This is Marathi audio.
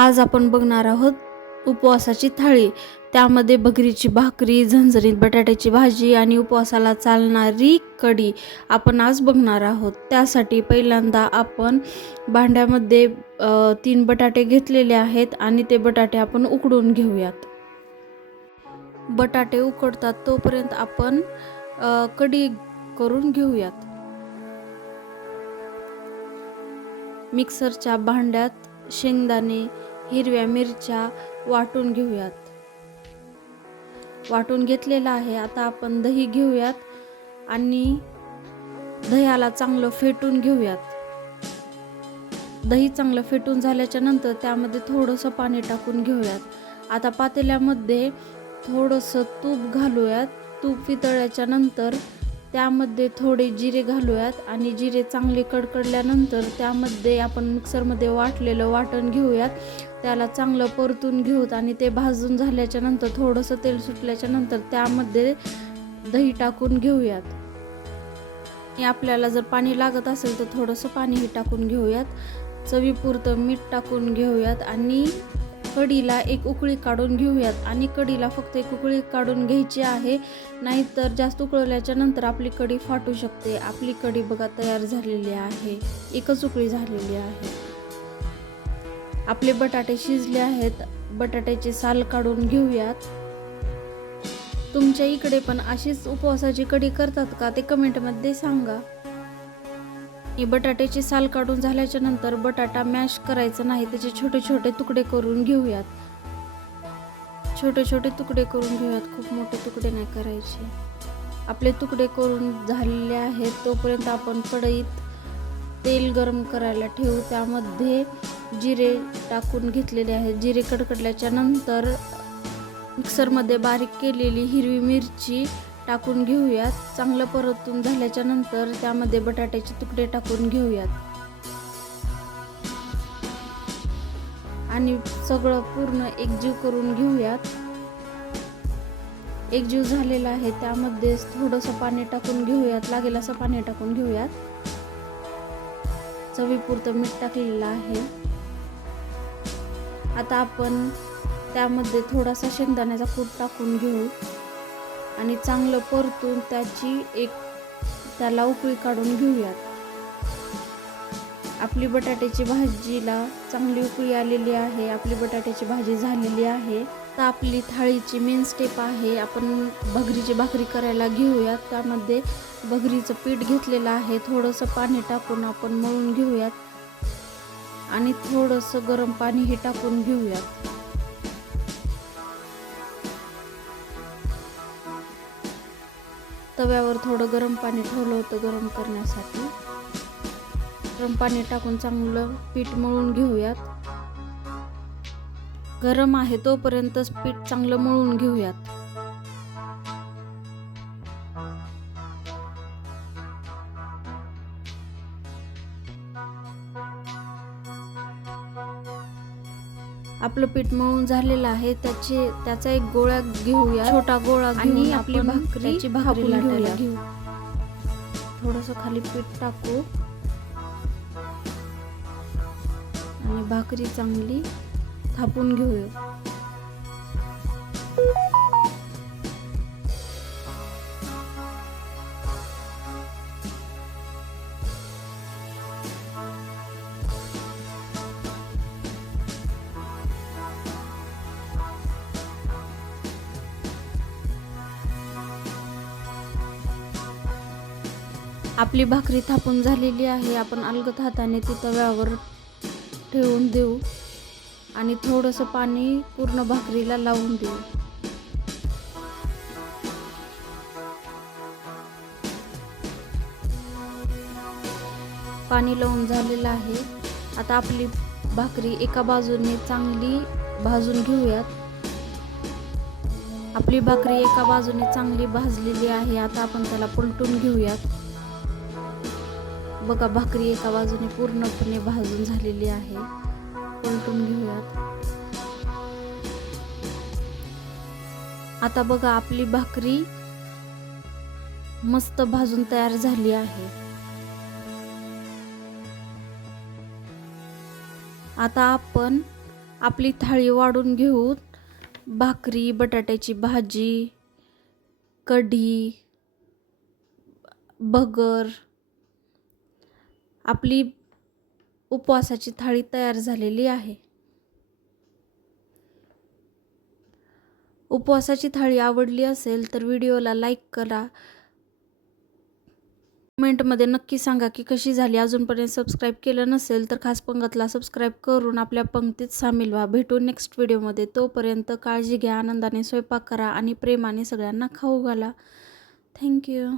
आज आपण बघणार आहोत उपवासाची थाळी। त्यामध्ये भगरीची भाकरी, झणझणीत बटाट्याची भाजी आणि उपवासाला चालणारी कढी आपण आज बघणार आहोत। त्यासाठी पहिल्यांदा आपण भांड्यामध्ये 3 बटाटे घेतलेले आहेत आणि ते बटाटे आपण उकडून घेऊयात। बटाटे उकडतात तोपर्यंत आपण कढी करून घेऊयात। मिक्सरच्या भांड्यात शेंगदाणे, हिरव्या मिरच्या वाटून घेऊयात। वाटून घेतलेला आहे। आता आपण दही घेऊयात आणि दह्याला चांगलं फेटून घेऊयात। दही चांगलं फेटून झाल्याच्या नंतर त्यामध्ये थोडंसं पाणी टाकून घेऊयात। आता पातेल्यामध्ये थोडंसं तूप घालूयात। तूप वितळल्याच्या नंतर त्यामध्ये थोडे जिरे घालूयात आणि जिरे चांगले कडकडल्यानंतर त्यामध्ये आपण मिक्सरमध्ये वाटलेलं वाटण घेऊयात। त्याला चांगलं परतून घेऊत आणि ते भाजून झाल्याच्या नंतर थोडंसं तेल सुटल्याच्या नंतर त्यामध्ये दही टाकून घेऊयात। आणि आपल्याला जर पाणी लागत असेल तर थोडंसं पाणीही टाकून घेऊयात। चवीपुरतं मीठ टाकून घेऊयात आणि कढीला एक उकळी काढून घेऊयात। आणि कढीला फक्त एक उकळी काढून घ्यायची आहे, नाहीतर जास्त उकळल्याच्या नंतर आपली कढी फाटू शकते। आपली कढी बघा तयार झालेली आहे, एकच उकळी झालेली आहे। आपले बटाटे शिजले आहेत। बटाट्याचे साल काढून घेऊयात। तुमच्या इकडे पण अशीच उपवासाची कढी करतात का ते कमेंटमध्ये सांगा। बटाट्याचे साल काढून झाल्याच्या नंतर बटाटा मॅश करायचा नाही, त्याचे छोटे छोटे तुकडे करून घेऊयात। छोटे छोटे तुकडे करून घेऊयात, खूप मोठे तुकडे नाही करायचे। आपले तुकडे करून झालेले आहेत तोपर्यंत आपण कढईत तेल गरम करायला ठेवू। त्यामध्ये जिरे टाकून घेतलेले आहेत। जिरे कडकडल्याच्या नंतर मिक्सरमध्ये बारीक केलेली हिरवी मिरची टाकून घेऊयात। चांगलं परतून झाल्याच्या नंतर त्यामध्ये बटाट्याचे तुकडे टाकून घेऊयात आणि सगळं पूर्ण एकजीव करून घेऊयात। एकजीव झालेला आहे। त्यामध्ये थोडंसं पाणी टाकून घेऊयात, लागेल असं पाणी टाकून घेऊयात। चवीपुरतं मीठ टाकलेलं आहे। आता आपण त्यामध्ये थोडासा शेंगदाण्याचा कूट टाकून घेऊ आणि चांगलं परतून त्याला उकळी काढून घेऊयात। आपली बटाट्याची भाजीला चांगली उकळी आलेली आहे। आपली बटाट्याची भाजी झालेली आहे। तर आपली थाळीची मेन स्टेप आहे, आपण भगरीची भाकरी करायला घेऊयात। त्यामध्ये भगरीचं पीठ घेतलेलं आहे, थोडंसं पाणी टाकून आपण मळून घेऊयात आणि थोडंसं गरम पाणीही टाकून घेऊयात। तव्यावर थोडं गरम पाणी ठेवलं होतं गरम करण्यासाठी। गरम पाणी टाकून चांगलं पीठ मळून घेऊयात। गरम आहे तोपर्यंतच पीठ चांगलं मळून घेऊयात। आपलं पीठ मळून झालेलं आहे। त्याचा एक गोळा घेऊया, छोटा गोळा आणि आपली भाकरीची भाकरी लाटायला घेऊ। थोडंसं खाली पीठ टाकू आणि भाकरी चांगली थापून घेऊया। आपली भाकरी थापून झालेली आहे। आपण अलगद हाताने ती तव्यावर ठेवून देऊ आणि थोडंसं पाणी पूर्ण भाकरीला लावून देऊ। पाणी लावून झालेलं आहे। आता आपली भाकरी एका बाजूने चांगली भाजून घेऊयात। आपली भाकरी एका बाजूने चांगली भाजलेली आहे। आता आपण त्याला पलटून घेऊयात। बघा भाकरी एका बाजूने पूर्णपणे भाजून झालेली आहे, पलटून घेऊयात। आता बघा आपली भाकरी मस्त भाजून तयार झाली आहे। आता आपण आपली थाळी वाढून घेऊन भाकरी, बटाट्याची भाजी, कढी, भगर, आपली उपवासाची थाळी तयार झालेली आहे. उपवासाची थाळी आवडली असेल तर व्हिडिओला लाईक करा. कमेंटमध्ये नक्की सांगा की कशी झाली. अजूनपर्यंत सबस्क्राईब केलं नसेल तर खास पंगतला सबस्क्राईब करून आपल्या पंक्तीत सामील व्हा. भेटू नेक्स्ट व्हिडिओमध्ये. तोपर्यंत काळजी घ्या, आनंदाने स्वयंपाक करा आणि प्रेमाने सगळ्यांना खाऊ घाला. थँक्यू.